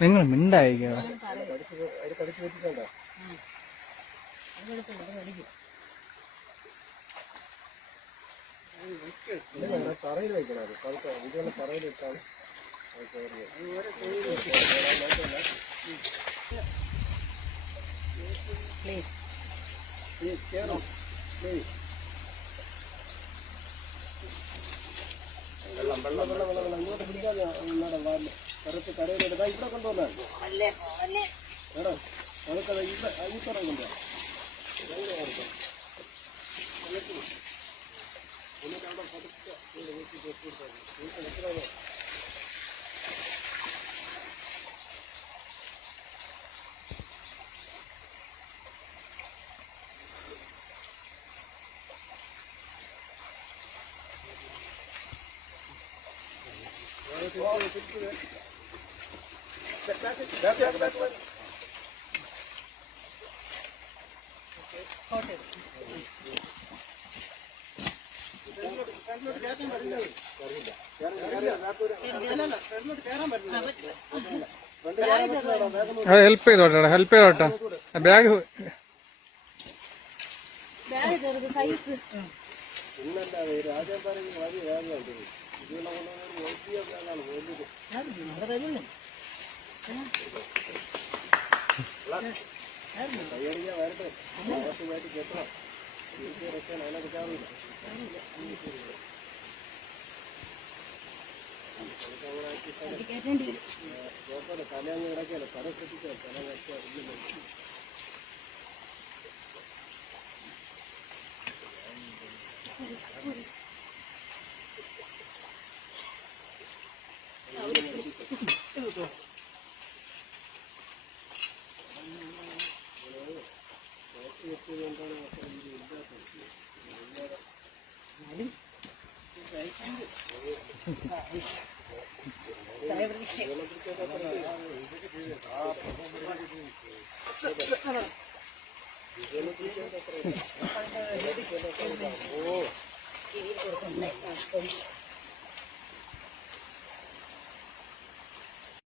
നിങ്ങൾ മിണ്ടായിക്കോ. തറയിൽ വെക്കണം. ഇതുപോലെ തറയിൽ വെച്ചാൽ വെള്ളം വെള്ളം വെള്ളം വെള്ളം വെള്ളം ഇങ്ങോട്ട് പിടിക്കാതെ കറുത്ത് കരയിലെടുത്താ ഇവിടെ കൊണ്ടുവന്നാൽ മേഡം അതൊക്കെ ഇവിടെ ഈ തറ കൊണ്ടുപോകാം. എന്നിട്ട് അവിടെ പതുക്കെ ഹെൽപ്പ് ചെയ്തോട്ടെ, ഹെൽപ്പ് ചെയ്തോട്ടെ. ബാഗ് ഇന്നല്ലാതെ രാജാൻ പറയുന്ന വഴി വേഗമുണ്ട്. ഇതിനുള്ള നോക്കിയ വേഗമാണ് വേണ്ടത്. കൈയടിക്കാൻ വരട്ടെ, ആവശ്യമായിട്ട് കെട്ടണം. തിരിച്ചിറക്കാൻ അതിനെടുക്കാറില്ല. തലങ്ങ് കിടക്കല്ല, തല കെട്ടിക്കാൻ തല വെച്ചാൽ ഓ